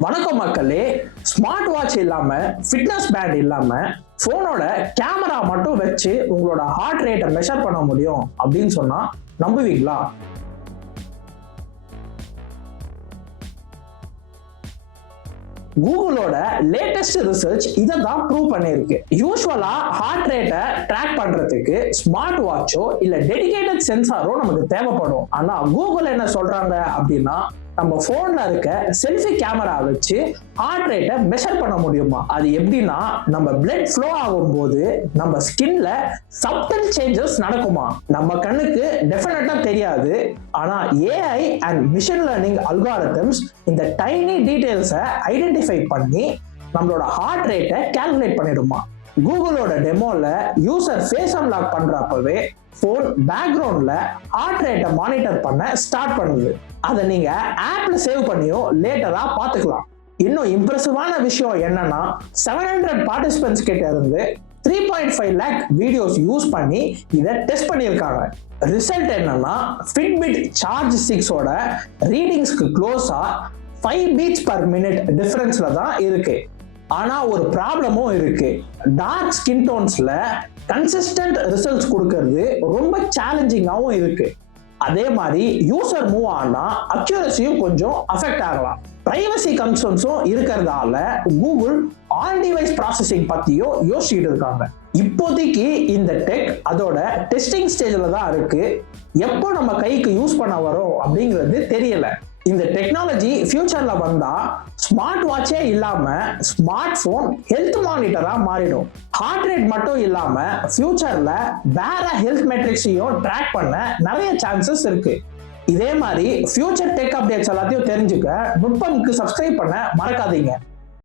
வணக்கம் மக்களே. Smart watch இல்லாம, ஃபிட்னஸ் பேண்ட் இல்லாம, போனோட கேமரா மட்டும் வச்சு உங்களோட ஹார்ட் ரேட்டை மெஷர் பண்ண முடியும் அப்படின்னு சொன்னா நம்புவீங்களா? கூகுளோட லேட்டஸ்ட் ரிசர்ச் இதை தான் ப்ரூவ் பண்ணிருக்கு. யூஸ்வலா ஹார்ட் ரேட்டை ட்ராக் பண்றதுக்கு ஸ்மார்ட் வாட்சோ இல்ல டெடிகேட்டட் சென்சாரோ நமக்கு தேவைப்படும். ஆனா கூகுள் என்ன சொல்றாங்க அப்படின்னா, நம்ம போன்ல இருக்க செல்ஃபி கேமரா வச்சு ஹார்ட் ரேட்டை மெஷர் பண்ண முடியுமா? அது எப்படின்னா, நம்ம பிளட் ஃப்ளோ ஆகும்போது நம்ம ஸ்கின்ல சப்டல் சேஞ்சஸ் நடக்குமா. நம்ம கண்ணுக்கு டெஃபினட்டா தெரியாது. ஆனா AI and machine learning algorithms இந்த டைனி டீடைல்ஸை ஐடென்டிஃபை பண்ணி நம்மளோட ஹார்ட் ரேட்டை கால்குலேட் பண்ணிடுமா. கூகுளோட டெமோல யூசர் ஃபேஸ் அன்லாக் பண்றப்பவே போன் பேக்ரவுண்ட்ல ஹார்ட் ரேட்டை மானிட்டர் பண்ண ஸ்டார்ட் பண்ணுது. அதை நீங்க ஆப்ல சேவ் பண்ணியோ லேட்டரா பாத்துக்கலாம். இன்னும் இம்ப்ரெசிவான விஷயம் என்னன்னா, 700 பார்ட்டிசிபென்ட்ஸ் கிட்ட இருந்து 3.5 lakh வீடியோஸ் யூஸ் பண்ணி இதை டெஸ்ட் பண்ணியிருக்காங்க. ரிசல்ட் என்னன்னா, ஃபிட்பிட் சார்ஜ் 6ஓட ரீடிங்ஸ்க்கு க்ளோஸா 5 beats per minute டிஃபரன்ஸ்ல தான் இருக்கு. ஆனா ஒரு ப்ராப்ளமும் இருக்கு. டார்க் ஸ்கின் டோன்ஸ்ல கன்சிஸ்டன்ட் ரிசல்ட்ஸ் கொடுக்கிறது ரொம்ப சேலஞ்சிங்காகவும் இருக்கு. அதே மாதிரி யூசர் மூவ் ஆனா அக்யூரசியும் கொஞ்சம் அஃபெக்ட் ஆகலாம். பிரைவசி கன்சர்ன்ஸும் இருக்கிறதால கூகுள் ஆன் டிவைஸ் ப்ராசஸிங் பத்தியும் யோசிச்சுட்டு இருக்காங்க. இப்போதைக்கு இந்த டெக் அதோட டெஸ்டிங் ஸ்டேஜ்ல தான் இருக்கு. எப்போ நம்ம கைக்கு யூஸ் பண்ண வரும் அப்படிங்கிறது தெரியல. இந்த டெக்னாலஜி ஃபியூச்சர்ல வந்தா ஸ்மார்ட் வாட்சே இல்லாம ஸ்மார்ட் போன் ஹெல்த் மானிட்டரா மாறிடும். ஹார்ட் ரேட் மட்டும் இல்லாம ஃபியூச்சர்ல வேற ஹெல்த் மெட்ரிக்ஸையும் ட்ராக் பண்ண நிறைய சான்சஸ் இருக்கு. இதே மாதிரி ஃபியூச்சர் டெக் அப்டேட்ஸ் எல்லாத்தையும் தெரிஞ்சுக்க நுட்பம்க்கு சப்ஸ்கிரைப் பண்ண மறக்காதீங்க.